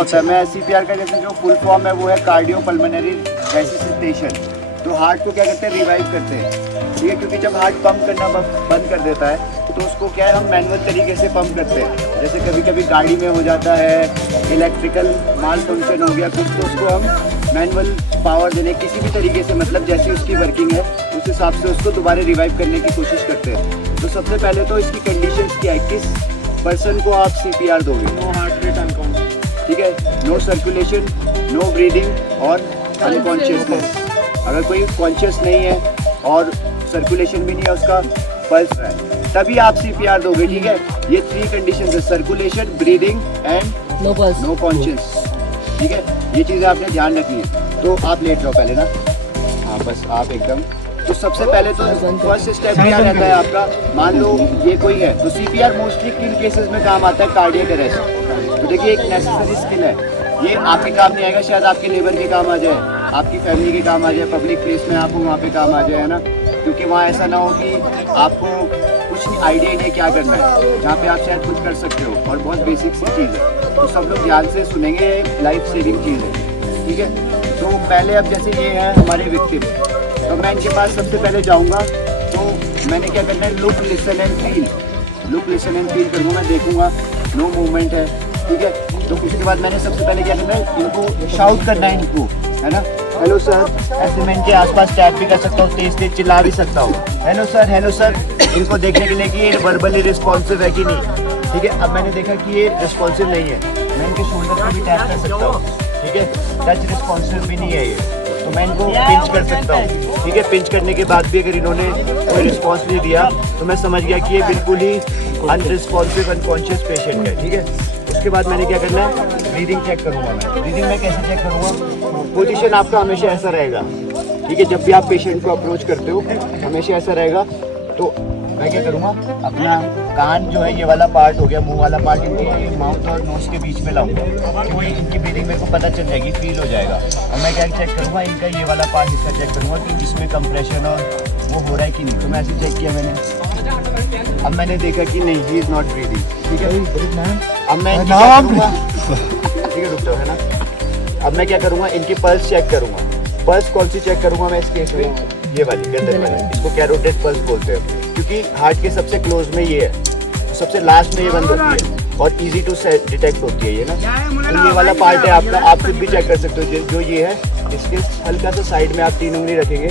होता है, मैं CPR का जैसे जो फुल फॉर्म है वो है कार्डियो पल्मोनरी रेसिसिटेशन। तो हार्ट को क्या करते हैं, रिवाइव करते हैं, ठीक है, क्योंकि जब हार्ट पंप करना बंद कर देता है तो उसको क्या है, हम मैनुअल तरीके से पंप करते हैं। जैसे कभी कभी गाड़ी में हो जाता है, इलेक्ट्रिकल माल फंक्शन हो गया कुछ, तो उसको हम मैनुअल पावर देने किसी भी तरीके से, मतलब जैसी उसकी वर्किंग है उस हिसाब से उसको दोबारा रिवाइव करने की कोशिश करते हैं। तो सबसे पहले तो इसकी कंडीशंस क्या है, किस पर्सन को आप CPR दोगे। नो हार्ट रेट अनकॉन्शियस, ठीक है, नो सर्कुलेशन, नो ब्रीदिंग और अनकॉन्शियसनेस। अगर कोई कॉन्शियस नहीं है और सर्कुलेशन भी नहीं है, उसका पल्स रहा है, तभी आप CPR दोगे, ठीक है। ये 3 कंडीशंस है, circulation, breathing and no conscious, ठीक है। ये चीज़ें आपने ध्यान रखनी है। तो आप लेट जाओ पहले ना, हाँ बस आप एकदम। तो सबसे पहले तो फर्स्ट स्टेप क्या रहता है आपका, मान लो ये कोई है तो CPR मोस्टली किन केसेस में काम आता है, कार्डियक अरेस्ट। तो देखिए एक नेसेसरी स्किल है, ये आपके काम नहीं आएगा, शायद आपके लेबर के काम आ जाए, आपकी फैमिली के काम आ जाए, पब्लिक प्लेस में आपको वहाँ पे काम आ जाए, है ना। क्योंकि वहाँ ऐसा ना हो कि आपको कुछ आइडिया नहीं क्या करना है, जहाँ पे आप शायद खुद कर सकते हो और बहुत बेसिक सी चीज़ है। तो सब लोग ध्यान से सुनेंगे, लाइफ सेविंग चीज़ है, ठीक है। तो पहले अब जैसे ये है हमारे विक्टिम, तो मैं इनके पास सबसे पहले जाऊँगा, तो मैंने क्या करना है, look listen and feel, look listen and feel करूँगा, मैं देखूँगा नो मूवमेंट है, ठीक है। तो उसके बाद मैंने सबसे पहले क्या करना है, इनको शाउट करना है, इनको, है ना, हेलो सर। ऐसे मैं इनके आसपास चैट भी कर सकता हूँ, तेज तेज चिल्ला भी सकता हूँ, हेलो सर, इनको देखने के लिए कि ये वर्बली रिस्पॉन्सिव है कि नहीं, ठीक है। अब मैंने देखा कि ये रिस्पॉन्सिव नहीं है, मैं इनके शोल्डर पर भी टैप कर सकता हूँ, ठीक है। टच रिस्पॉन्सिव भी नहीं है ये, तो मैं इनको पिंच कर सकता हूँ, ठीक है। पिंच करने के बाद भी अगर इन्होंने कोई रिस्पॉन्स नहीं दिया तो मैं समझ गया कि ये बिल्कुल ही अनरिस्पॉन्सिव अनकॉन्शियस पेशेंट है, ठीक है। उसके बाद मैंने क्या करना है, ब्रीदिंग चेक करूँगा मैं। ब्रीदिंग में कैसे चेक करूँगा, पोजीशन आपका हमेशा ऐसा रहेगा, ठीक है। जब भी आप पेशेंट को अप्रोच करते हो हमेशा ऐसा रहेगा। तो मैं क्या करूँगा, अपना कान जो है ये वाला पार्ट हो गया, मुंह वाला पार्ट, इनके माउथ और नोज के बीच में लाऊंगा, क्योंकि इनकी ब्रीदिंग मेरे को पता चल जाएगी, फील हो जाएगा। और मैं क्या चेक करूँगा, इनका ये वाला पार्ट हिस्सा चेक करूँगा कि इसमें कंप्रेशन और वो हो रहा है कि नहीं। तो मैं ऐसे चेक किया मैंने, अब मैंने देखा कि नहीं, ही इज़ नॉट ब्रीदिंग, ठीक है। अब मैं ठीक है, रुक जाओ, है ना। अब मैं क्या करूँगा, इनकी पल्स चेक करूँगा। पल्स कौन सी चेक करूँगा मैं इस केस में, ये वाली गर्दन वाली, इसको कैरोटिड पल्स बोलते हैं, क्योंकि हार्ट के सबसे क्लोज में ये है, तो सबसे लास्ट में ये बंद होती है और इजी टू डिटेक्ट होती है ये ना। तो ये वाला पार्ट है आपका, आप खुद भी चेक कर सकते हो। जो ये है, इसके हल्का सा साइड में आप 3 उंगली रखेंगे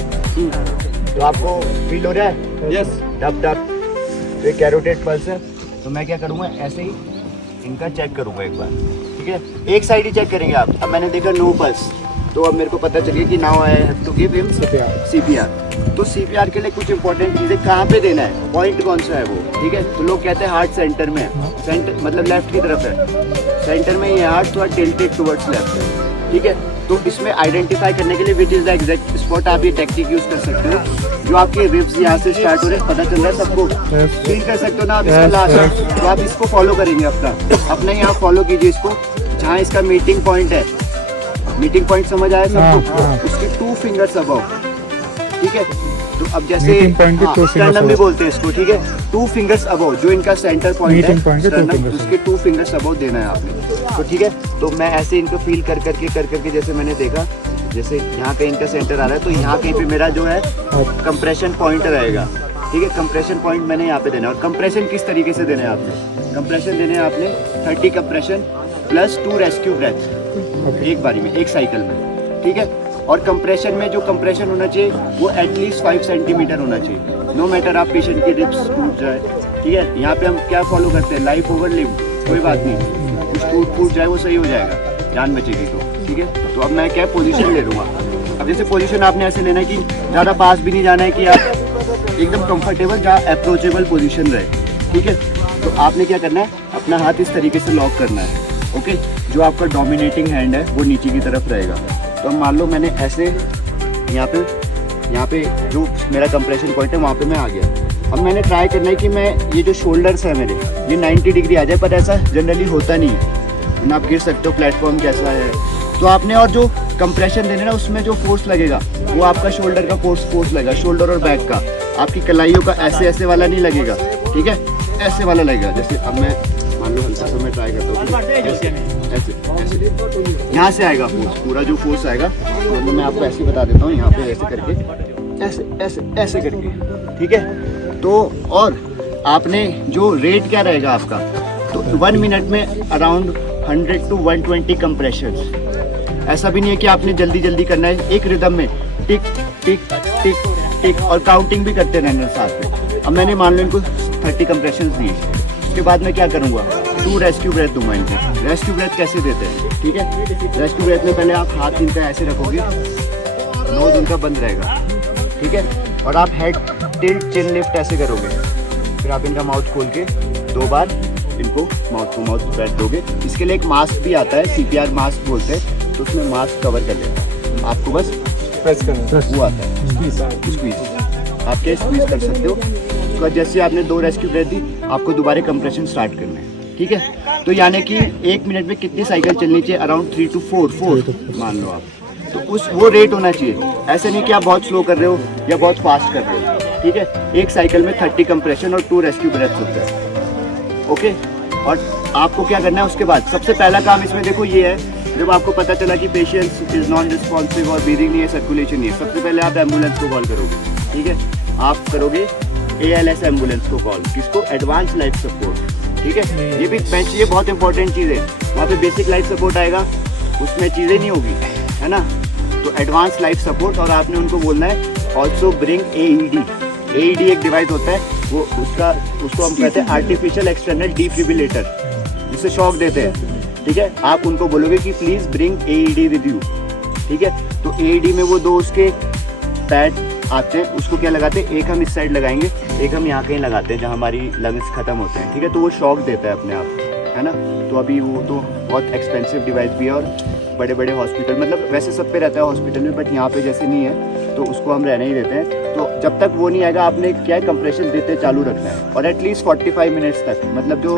तो आपको फील हो रहा है, यस, डब डब, तो ये कैरोटिड पल्स है। तो मैं क्या करूँगा, ऐसे ही इनका चेक करूँगा एक बार, ठीक है। एक साइड ही चेक करेंगे आप। अब मैंने देखा नो पल्स, तो अब मेरे को पता चलिए कि now I have to give him CPR। तो CPR के लिए कुछ इंपॉर्टेंट चीज़ें कहाँ पे देना है, पॉइंट कौन सा है वो, ठीक है। तो लोग कहते हैं हार्ट सेंटर में है, सेंटर मतलब लेफ्ट की तरफ है, सेंटर में ये हार्ट थोड़ा टिल्टेड टुवर्ड्स लेफ्ट है, ठीक है। तो इसमें आइडेंटिफाई करने के लिए which is the exact spot, आप ये टेक्निक यूज़ कर सकते हो। जो आपके रिब्स यहाँ से स्टार्ट हो रहे हैं, पता चल रहा है सबको, फील कर सकते हो ना आप इसका लास्ट। तो आप इसको फॉलो करेंगे, अपना यहाँ फॉलो कीजिए इसको, जहाँ इसका मीटिंग पॉइंट है। मीटिंग पॉइंट समझ आया सबको, उसके 2 फिंगर्स अबव, ठीक है। तो अब जैसे स्टर्नम भी बोलते हैं इसको, ठीक है। 2 फिंगर्स अबव जो इनका सेंटर पॉइंट है स्टर्नम, उसके 2 फिंगर्स अबव देना है आपने, तो ठीक है। तो मैं ऐसे इनको फील कर करके जैसे मैंने देखा, जैसे यहाँ पे इनका सेंटर आ रहा है, तो यहाँ कहीं पे मेरा जो है कंप्रेशन पॉइंट रहेगा, ठीक है। कंप्रेशन पॉइंट मैंने यहाँ पे देना है। और कंप्रेशन किस तरीके से देना है आपने, कंप्रेशन देने हैं आपने 30 कंप्रेशन प्लस 2 रेस्क्यू ब्रेथ एक बारी में, एक साइकिल में, ठीक है। और कंप्रेशन में जो कंप्रेशन होना चाहिए वो एटलीस्ट 5 सेंटीमीटर होना चाहिए, नो मैटर आप पेशेंट की रिब्स टूट जाए, ठीक है। यहाँ पे हम क्या फॉलो करते हैं, लाइफ ओवर लिव, कोई बात नहीं, कुछ टूट जाए वो सही हो जाएगा, जान बचेगी तो, ठीक है। तो अब मैं क्या पोजीशन ले लूँगा। अब जैसे पोजीशन आपने ऐसे लेना है कि ज़्यादा पास भी नहीं जाना है, कि आप एकदम कंफर्टेबल जहाँ अप्रोचेबल पोजीशन रहे, ठीक है। तो आपने क्या करना है, अपना हाथ इस तरीके से लॉक करना है, ओके। जो आपका डोमिनेटिंग हैंड है वो नीचे की तरफ रहेगा। तो मान लो मैंने ऐसे यहाँ पे जो मेरा कंप्रेशन पॉइंट है वहाँ पे मैं आ गया। अब मैंने ट्राई करना है कि मैं ये जो शोल्डर्स है मेरे, ये 90 डिग्री आ जाए, पर ऐसा जनरली होता नहीं है। आप गिर सकते हो, प्लेटफॉर्म कैसा है। तो आपने और जो कंप्रेशन देने ना, उसमें जो फोर्स लगेगा वो आपका शोल्डर का फोर्स लगेगा, शोल्डर और बैक का। आपकी कलाइयों का ऐसे वाला नहीं लगेगा, ठीक है, ऐसे वाला लगेगा। जैसे अब मैं मान मान लो हल्का सा मैं ट्राई करता हूँ, ऐसे ऐसे यहाँ से आएगा फोर्स, पूरा जो फोर्स आएगा मतलब मैं आपको ऐसे बता देता हूँ, यहाँ पे ऐसे करके ऐसे ऐसे ऐसे करके, ठीक है। तो और आपने जो रेट क्या रहेगा आपका, तो 1 मिनट में अराउंड 100 to 120 कंप्रेशंस। ऐसा भी नहीं है कि आपने जल्दी जल्दी करना है, एक रिदम में टिक टिक टिक टिक और काउंटिंग भी करते रहना साथ में। अब मैंने मान लो इनको 30 कंप्रेशंस दिए, उसके बाद मैं क्या करूँगा, 2 रेस्क्यू ब्रेथ दूंगा इनको। रेस्क्यू ब्रेथ कैसे देते हैं, ठीक है। रेस्क्यू ब्रेथ में पहले आप हाथ इनका ऐसे रखोगे, नोज उनका बंद रहेगा, ठीक है, और आप हेड टिल्ट चिन लिफ्ट ऐसे करोगे, फिर आप इनका माउथ खोल के 2 बार इनको माउथ टू माउथ ब्रेथ दोगे। इसके लिए एक मास्क भी आता है, CPR मास्क बोलते हैं, तो उसमें मास्क कवर कर लेता है, आपको बस प्रेस करना वो आता है, स्क्वीज आप क्या स्क्वीज कर सकते हो। उसके बाद जैसे आपने 2 रेस्क्यू ब्रेथ दी, आपको दोबारा कंप्रेशन स्टार्ट करना है, ठीक है। तो यानी कि 1 मिनट में कितनी साइकिल चलनी चाहिए, अराउंड 3 to 4 मान लो आप, तो उस वो रेट होना चाहिए। ऐसे नहीं कि आप बहुत स्लो कर रहे हो या बहुत फास्ट कर रहे हो, ठीक है। एक साइकिल में 30 कंप्रेशन और 2 रेस्क्यू ब्रेथ होते हैं, ओके। और आपको क्या करना है उसके बाद, सबसे पहला काम इसमें देखो ये है, जब आपको पता चला कि पेशेंट इज नॉन रिस्पॉन्सिव और ब्रीदिंग नहीं है, सर्कुलेशन नहीं है, सबसे पहले आप एम्बुलेंस को कॉल करोगे, ठीक है। आप करोगे ALS एम्बुलेंस को कॉल, किसको, एडवांस लाइफ सपोर्ट, ठीक है। ये भी बेंच, ये बहुत इंपॉर्टेंट चीज़ है, वहाँ पे बेसिक लाइफ सपोर्ट आएगा, उसमें चीज़ें नहीं होगी, है ना। तो एडवांस लाइफ सपोर्ट, और आपने उनको बोलना है ऑल्सो ब्रिंग AED। AED एक डिवाइस होता है, वो उसको हम कहते हैं आर्टिफिशियल एक्सटर्नल डिफिब्रिलेटर, जिससे शॉक देते हैं, ठीक है। आप उनको बोलोगे कि please bring AED with you, ठीक है। तो AED में वो 2 उसके पैड आते हैं, उसको क्या लगाते हैं, एक हम इस साइड लगाएंगे, एक हम यहाँ कहीं लगाते हैं जहाँ हमारी लंग्स खत्म होते हैं, ठीक है। तो वो शॉक देता है अपने आप, है ना। तो अभी वो तो बहुत एक्सपेंसिव डिवाइस भी है, और बड़े बड़े हॉस्पिटल, मतलब वैसे सब पे रहता है हॉस्पिटल में, बट यहाँ पे जैसे नहीं है, तो उसको हम रहने ही देते हैं। तो जब तक वो नहीं आएगा, आपने क्या है, कंप्रेशन देते चालू रखना है, और एटलीस्ट 45 मिनट्स तक, मतलब जो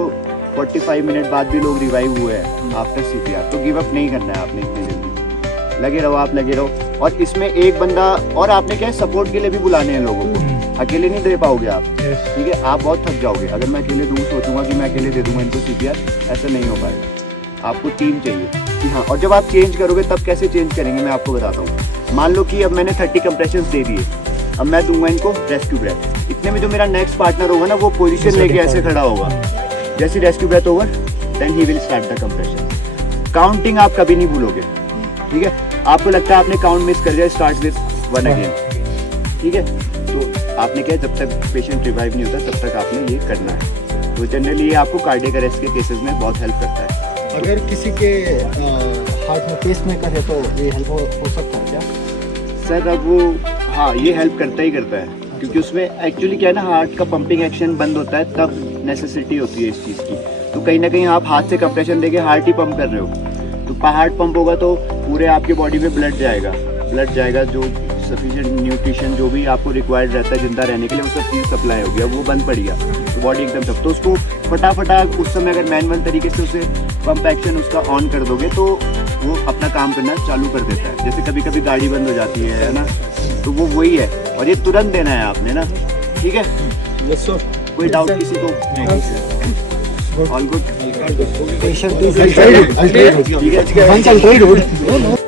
45 मिनट बाद भी लोग रिवाइव हुए हैं आफ्टर CPR, तो गिव अप नहीं करना है आपने इतनी जल्दी, लगे रहो, आप लगे रहो। और इसमें एक बंदा और आपने क्या है, सपोर्ट के लिए भी बुलाने हैं लोगों को, अकेले नहीं दे पाओगे आप, ठीक है। आप बहुत थक जाओगे, अगर मैं अकेले दूँ, सोचूंगा कि मैं अकेले दे दूंगा इनको CPR, ऐसा नहीं हो पाएगा, आपको टीम चाहिए कि हाँ। और जब आप चेंज करोगे, तब कैसे चेंज करेंगे मैं आपको बताता हूँ। मान लो कि अब मैंने 30 कंप्रेशंस दे दिए, अब मैं दूंगा इनको रेस्क्यू ब्रेथ। इतने में जो मेरा नेक्स्ट पार्टनर होगा ना, वो पोजीशन लेके ऐसे खड़ा होगा, जैसे rescue breath over, then he will start the compression. Counting आप कभी नहीं भूलोगे, ठीक है। आपको लगता है आपने काउंट मिस कर दिया, स्टार्ट विद 1 अगेन, ठीक है। तो आपने क्या, जब तक पेशेंट रिवाइव नहीं होता तब तक आपने ये करना है। तो जनरली ये आपको कार्डियक अरेस्ट के केसेस में बहुत हेल्प करता है। अगर किसी के हार्ट में पेसमेकर है तो ये हेल्प हो सकता है क्या सर? अब वो हाँ, ये हेल्प करता ही करता है, क्योंकि उसमें एक्चुअली क्या है ना, हार्ट का पंपिंग एक्शन बंद होता है, तब नेसेसिटी होती है इस चीज़ की। तो कहीं ना कहीं आप हाथ से कंप्रेशन देके हार्ट ही पंप कर रहे हो, तो हार्ट पंप होगा तो पूरे आपके बॉडी में ब्लड जाएगा, जो सफिशिएंट न्यूट्रिशन जो भी आपको रिक्वायर्ड रहता है जिंदा रहने के लिए, वो सब चीज़ सप्लाई होगी। अब वो बंद पड़ गया तो बॉडी एकदम सब, तो उसको फटाफट उस समय अगर मैनुअल तरीके से उसे पंप एक्शन उसका ऑन कर दोगे, तो वो अपना काम करना चालू कर देता है। जैसे कभी कभी गाड़ी बंद हो जाती है ना, तो वो वही है, और ये तुरंत देना है आपने ना, ठीक है। Yes sir. कोई डाउट किसी को? All good. पेशेंट इज ठीक है।